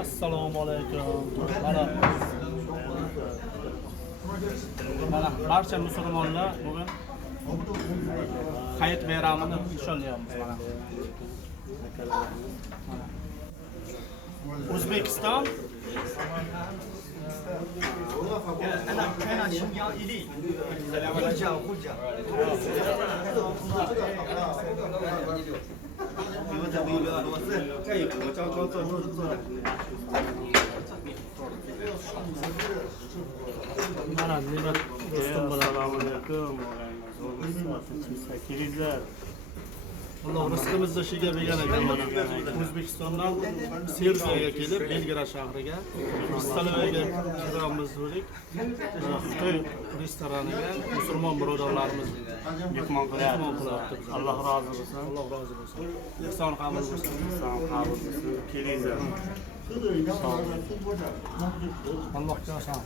Assalomu alaykum. Mana barcha musulmonlar bugun hayit bayramini nishonlayapmiz mana. O'zbekiston أنا شمياء إلي خرجة وخرجة mana Ne'mat do'stim bilan assalomu alaykum. Kelinglar. Alloh rizqimizni shiga bergan ekan mana. O'zbekistondan Serbiyaga kelib, Belgrad shahriga Stalovaga kiramiz dedik. Xitoy restoraniga musulmon birodarlarimiz mehmon qilyapti. Alloh rozi bo'lsin. Alloh rozi bo'lsin. Ehson qabul bo'lsin. Ehson qabul bo'lsin. Kelinglar. Allohga shukr.